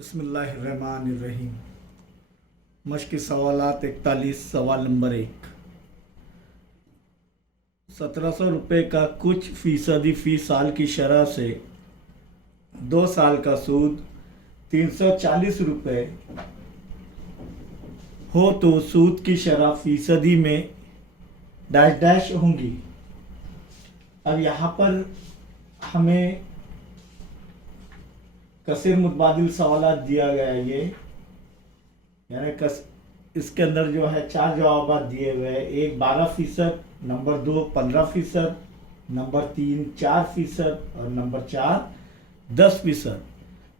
बिस्मिल्लाहिर्रहमानिर्रहीम। मश्क सवालात 41 सवाल नंबर 1। 1700 रुपये का कुछ फीसदी फी साल की शरह से 2 साल का सूद 340 रुपये हो तो सूद की शरह फीसदी में डैश डैश होंगी। अब यहाँ पर हमें कसीर मुतबादिल सवालात दिया गया है। ये यानी इसके अंदर जो है 4 जवाब दिए हुए हैं। एक 12%, नंबर 2 15%, नंबर 3 4% और नंबर 4 10%।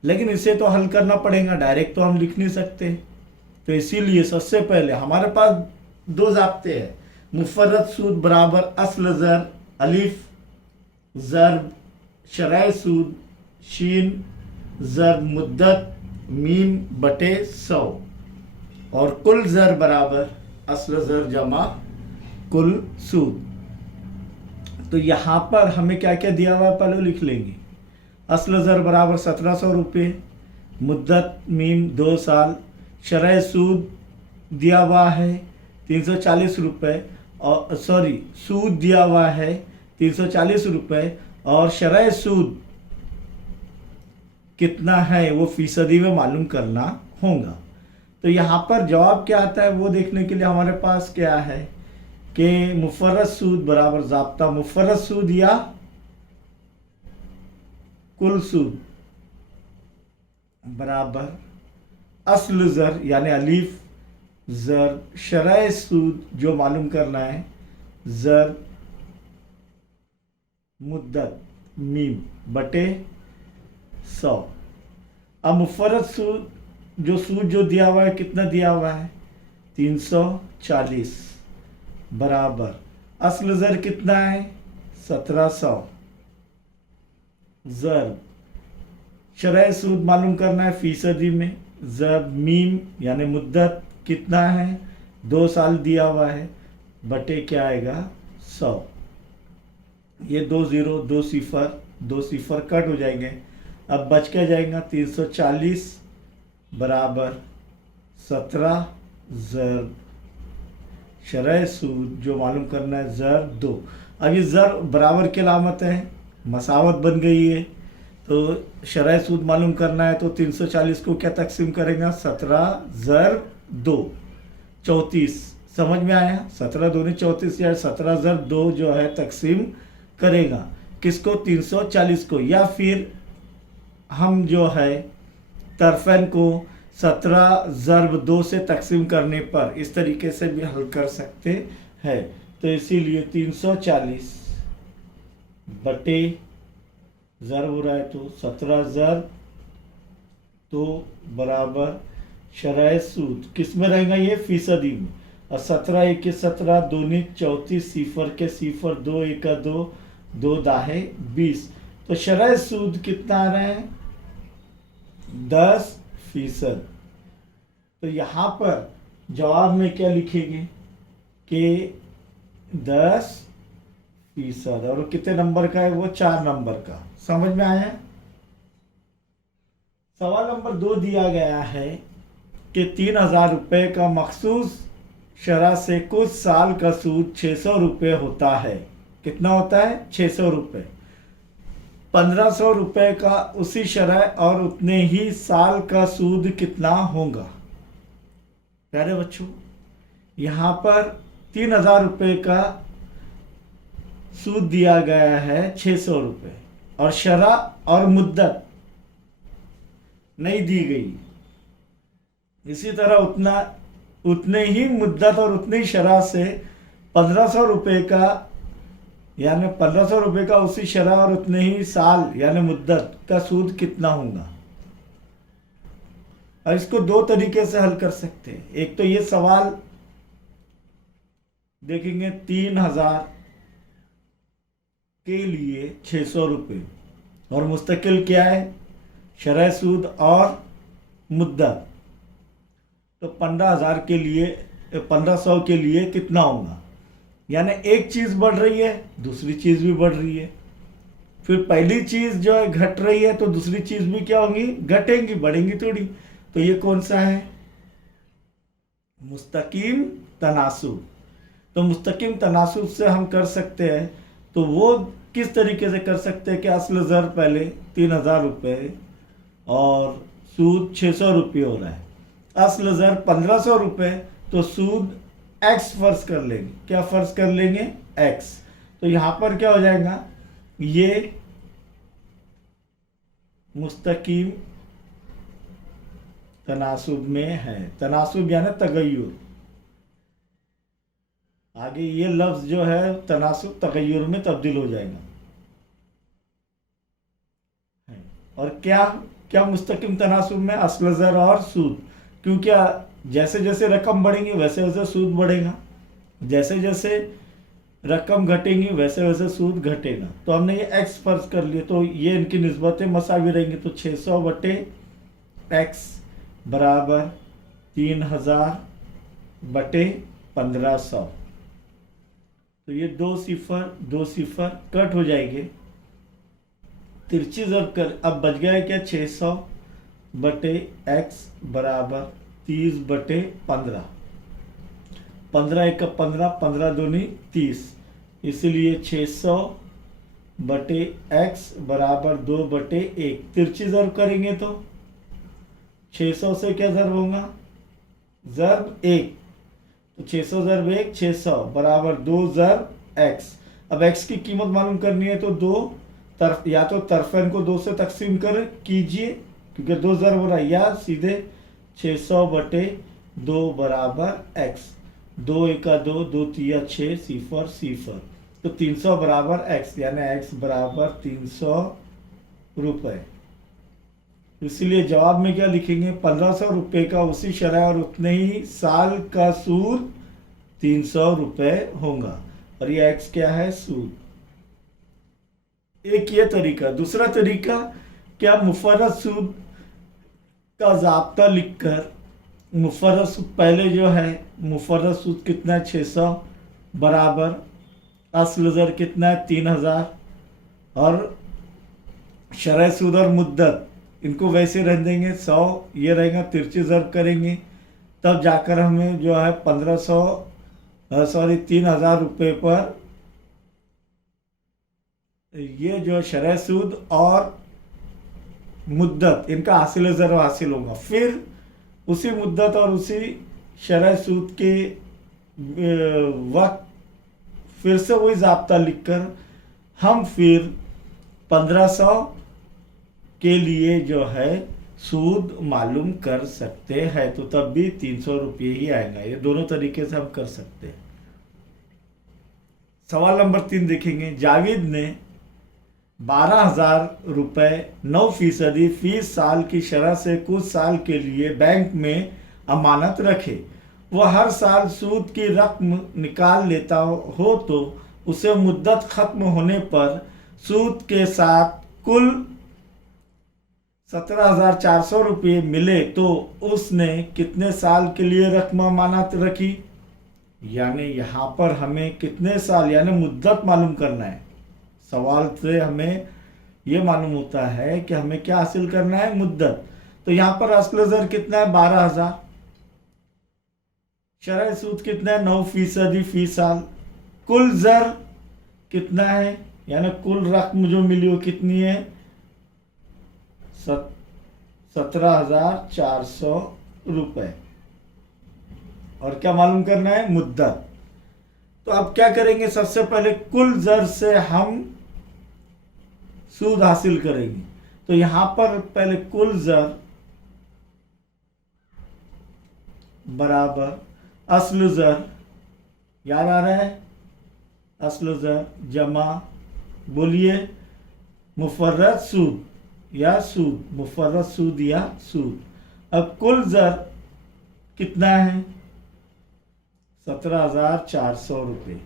लेकिन इसे तो हल करना पड़ेगा, डायरेक्ट तो हम लिख नहीं सकते। तो इसीलिए सबसे पहले हमारे पास 2 ज़ाब्ते हैं। मुफर्रद सूद बराबर अस्ल ज़र अलिफ ज़र शरह सूद शीन ज़र मुद्दत मीम बटे 100 और कुल ज़र बराबर अस्ल ज़र जमा कुल सूद। तो यहाँ पर हमें क्या क्या दिया हुआ है पहले लिख लेंगे। अस्ल ज़र बराबर 1700 रुपये, मुद्दत मीम 2 साल, शरह सूद दिया हुआ है 340 रुपये और सूद दिया हुआ है 340 रुपये और शरह सूद कितना है वो फीसदी में मालूम करना होगा। तो यहाँ पर जवाब क्या आता है वो देखने के लिए हमारे पास क्या है कि मुफर्रद सूद बराबर ज़ाब्ता मुफर्रद सूद या कुल सूद बराबर अस्ल ज़र यानी अलीफ ज़र शरह सूद जो मालूम करना है ज़र मुद्दत मीम बटे 100। अब मुफर्रद सूद जो दिया हुआ है कितना दिया हुआ है 340 बराबर अस्ल ज़र कितना है 1700 ज़र शरह सूद मालूम करना है फीसदी में ज़र मीम यानी मुद्दत कितना है 2 साल दिया हुआ है बटे क्या आएगा 100। ये 2 0 2 0 कट हो जाएंगे। अब बच क्या जाएगा 340 बराबर 17 ज़र शरह सूद जो मालूम करना है ज़र 2। अब ये ज़र बराबर की अलामत है, मसावत बन गई है। तो शरह सूद मालूम करना है तो 340 को क्या तकसीम करेंगे 17 ज़र 2 34। समझ में आया 17 दूनी 34 या 17 ज़र 2 जो है तकसीम करेगा किसको 340 को, या फिर हम जो है तरफ़ैन को 17 ज़र्ब 2 से तकसीम करने पर इस तरीके से भी हल कर सकते हैं। तो इसीलिए 340 बटे ज़र्ब हो रहा है तो 17 ज़र्ब तो बराबर शरह सूद किस में रहेगा ये फीसदी में। और 17 1 17 दूनी 34 सिफर के सिफर 2 1 2 2 दाहे 20। तो शरह सूद कितना आ रहा है 10%। तो यहाँ पर जवाब में क्या लिखेंगे कि 10% और कितने नंबर का है वो 4 नंबर का। समझ में आया। सवाल नंबर 2 दिया गया है कि 3000 रुपये का मखसूस शरह से कुछ साल का सूद 600 रुपये होता है। कितना होता है 600 रुपये। 1500 रुपये का उसी शरह और उतने ही साल का सूद कितना होगा। प्यारे बच्चों यहाँ पर 3000 रुपये का सूद दिया गया है 600 रुपये और शरह और मुद्दत नहीं दी गई। इसी तरह उतने ही मुद्दत और उतनी शरह से 1500 रुपये का यानी 1500 रुपये का उसी शरह और उतने ही साल यानी मुद्दत का सूद कितना होगा। और इसको 2 तरीके से हल कर सकते हैं। एक तो ये सवाल देखेंगे 3000 के लिए 600 रुपये और मुस्तकिल क्या है शरह सूद और मुद्दत। तो 15,000 के लिए 1500 के लिए कितना होगा। यानी एक चीज़ बढ़ रही है दूसरी चीज़ भी बढ़ रही है। फिर पहली चीज जो है घट रही है तो दूसरी चीज भी क्या होंगी, घटेंगी, बढ़ेंगी थोड़ी। तो ये कौन सा है, मुस्तकीम तनासुब। तो मुस्तकीम तनासुब से हम कर सकते हैं, तो वो किस तरीके से कर सकते हैं कि असल ज़र पहले 3000 रुपये और सूद 600 रुपये हो रहा है, असल ज़र 1500 रुपये, तो सूद x फर्ज कर लेंगे। क्या फर्ज कर लेंगे, x। तो यहाँ पर क्या हो जाएगा, ये मुस्तकीम तनासुब में है। तनासुब यानी तगय्युर, आगे ये लफ्ज जो है तनासुब तगय्युर में तब्दील हो जाएगा। और क्या क्या मुस्तकीम तनासुब में असल ज़र और सूद, क्योंकि जैसे जैसे रकम बढ़ेंगी वैसे वैसे सूद बढ़ेगा, जैसे जैसे रकम घटेंगी वैसे वैसे सूद घटेगा। तो हमने ये x फर्ज कर लिए, तो ये इनकी निस्बतें मसावी रहेंगी। तो 600 बटे x बराबर 3000 बटे 1500। तो ये दो सिफर कट हो जाएंगे, तिरछी ज़रब कर, अब बच गया है क्या, 600 बटे x बराबर 30 बटे 15, 15 एक 15, 15 दूनी 30, इसलिए 600 बटे x बराबर 2 बटे 1। तिरछी ज़रब करेंगे तो 600 से क्या ज़रब होगा, ज़रब 1, तो 600 ज़रब 1 600 बराबर 2 ज़रब x। अब x की कीमत मालूम करनी है तो दो तरफ, या तो तरफेन को 2 से तकसीम कर कीजिए क्योंकि 2 ज़रब हो रहा है, या सीधे 600 बटे 2 बराबर x, 2 एका 2, 2 तिया 6, सिफर सिफर, तो 300 बराबर x, यानी x बराबर 300 रुपये। इसलिए जवाब में क्या लिखेंगे, 1500 रुपये का उसी शरह और उतने ही साल का सूद 300 रुपये होगा। और ये x क्या है, सूद। एक ये तरीका। दूसरा तरीका, क्या मुफर्रद सूद का ज़ाब्ता लिखकर, मुफर्रद सूद पहले जो है, मुफर्रद सूद कितना है 600 बराबर असल ज़र कितना है 3000, और शरह सूद और मुद्दत इनको वैसे रह देंगे 100, ये रहेगा, तिरछी ज़रब करेंगे, तब जाकर हमें जो है 3000 रुपये पर ये जो शरह सूद और मुद्दत इनका हासिल ज़र हासिल होगा। फिर उसी मुद्दत और उसी शरह सूद के वक्त फिर से वही ज़ाब्ता लिखकर हम फिर 1500 के लिए जो है सूद मालूम कर सकते हैं, तो तब भी 300 रुपये ही आएगा। ये दोनों तरीके से हम कर सकते हैं। सवाल नंबर 3 देखेंगे। जावेद ने 12,000 रुपये 9% फीस साल की शरह से कुछ साल के लिए बैंक में अमानत रखे। वह हर साल सूद की रकम निकाल लेता हो तो उसे मुद्दत खत्म होने पर सूद के साथ कुल 17,400 रुपये मिले तो उसने कितने साल के लिए रकम अमानत रखी। यानी यहाँ पर हमें कितने साल यानी मुद्दत मालूम करना है। सवाल से हमें ये मालूम होता है कि हमें क्या हासिल करना है, मुद्दत। तो यहाँ पर असल ज़र कितना है 12,000, शरह सूद कितना है 9% फी साल, कुल ज़र कितना है यानी कुल रकम जो मिली वो कितनी है 17,400 रुपये। और क्या मालूम करना है, मुद्दत। तो अब क्या करेंगे, सबसे पहले कुल ज़र से हम सूद हासिल करेंगे। तो यहां पर पहले कुल ज़र बराबर असल ज़र, याद आ रहा है, असल ज़र जमा बोलिए मुफर्रद सूद या सूद, मुफर्रद सूद या सूद। अब कुल ज़र कितना है 17,400 रुपये,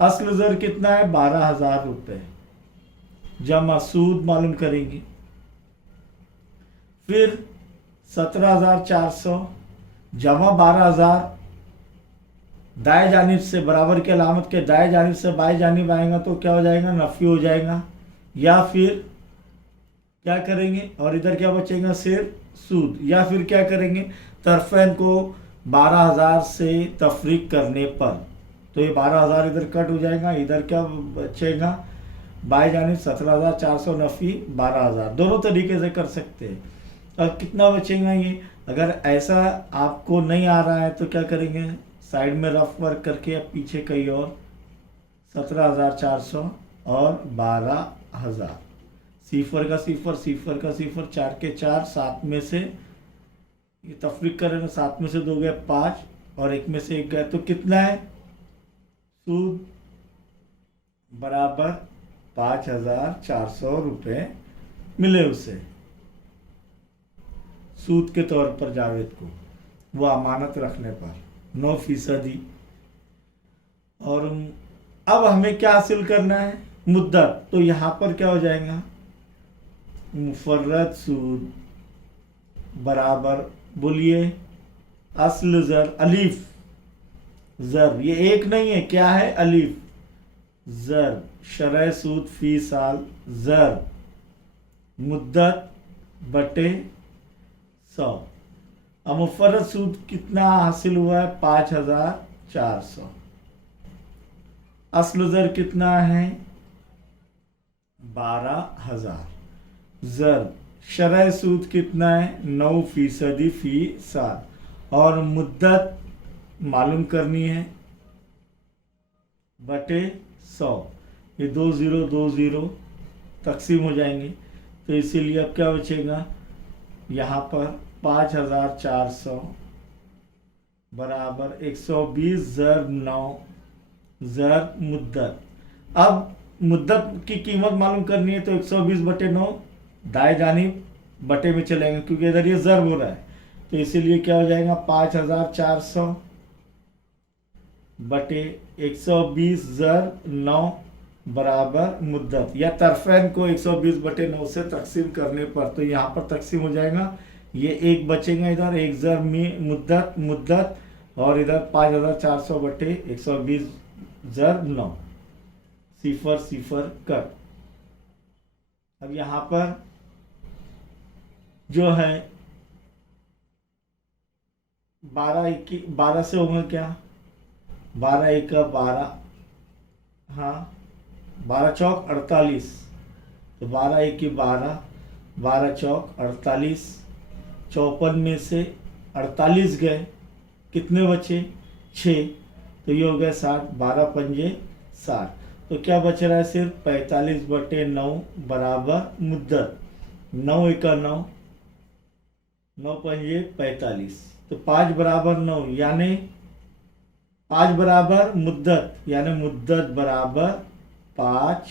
असल ज़र कितना है 12,000 रुपये, जमा सूद मालूम करेंगे। फिर 17,400 जमा 12,000, दाएं जानिब से बराबर की अलामत के दाएं जानिब से बाएं जानिब आएगा तो क्या हो जाएगा, नफ़ी हो जाएगा। या फिर क्या करेंगे, और इधर क्या बचेगा, सिर्फ सूद, या फिर क्या करेंगे, तरफैन को 12,000 से तफरीक करने पर, तो ये 12,000 इधर कट हो जाएगा, इधर क्या बचेगा, बाई जानिब 17,400 नफ़ी 12,000, दोनों तरीके से कर सकते हैं। अब कितना बचेगा ये, अगर ऐसा आपको नहीं आ रहा है तो क्या करेंगे, साइड में रफ वर्क करके अब पीछे कहीं और 17,400 और 12,000, सिफर का सिफर, सिफर का सिफर, 4 के 4, 7 में से ये तफरीक करेंगे, 7 में से 2 गए 5 और 1 में से 1 गए, तो कितना है, सूद बराबर 5,400 रुपये मिले उसे सूद के तौर पर जावेद को, वो अमानत रखने पर 9%। और अब हमें क्या हासिल करना है, मुद्दत, तो यहाँ पर क्या हो जाएगा, मुफर्रद सूद बराबर, बोलिए, अस्ल ज़र, अलीफ ज़र, ये एक नहीं है, क्या है, अलीफ ज़र, शरह सूद फी साल ज़र, मुद्दत बटे 100। अब मुफर्रद सूद कितना हासिल हुआ है, 5,400। अस्ल ज़र कितना है, 12,000। ज़र शरह सूद कितना है, 9% फी साल, और मुद्दत मालूम करनी है बटे 100, ये 2 0 2 0 तकसीम हो जाएंगे, तो इसीलिए अब क्या बचेगा, यहाँ पर 5,400 बराबर 120 ज़र 9 ज़र मुद्दत। अब मुद्दत की कीमत मालूम करनी है तो 120 बटे 9 दाएं जानिब बटे में चलेंगे, क्योंकि इधर ये ज़र हो रहा है, तो इसीलिए क्या हो जाएगा, 5,400 बटे 120 ज़र 9 बराबर मुद्दत, या तरफैन को 120 बटे 9 से तकसीम करने पर, तो यहाँ पर तकसीम हो जाएगा, ये एक बचेगा इधर, 1 ज़र में मुद्दत मुद्दत, और इधर 5,400 बटे 120 ज़र 9, सिफर सिफर कट। अब यहाँ पर जो है 12 से होगा क्या, 12 1 का 12, हाँ 12 चौक 48, तो 12 1 की 12, 12 चौक 48, 54 में से 48 गए, कितने बचे, 6, तो ये हो गया 60, 12 पंजे 60, तो क्या बच रहा है, सिर्फ 45 बटे 9 बराबर मुद्दत, 9 1 का 9, 9 पंजे 45, तो 5 बराबर 9, यानी 5 बराबर मुद्दत, यानी मुद्दत बराबर 5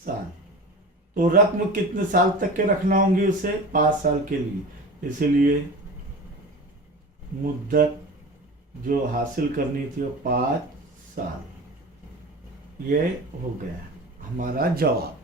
साल। तो रकम कितने साल तक के रखना होंगी उसे, 5 साल के लिए, इसलिए मुद्दत जो हासिल करनी थी वो 5 साल, ये हो गया हमारा जवाब।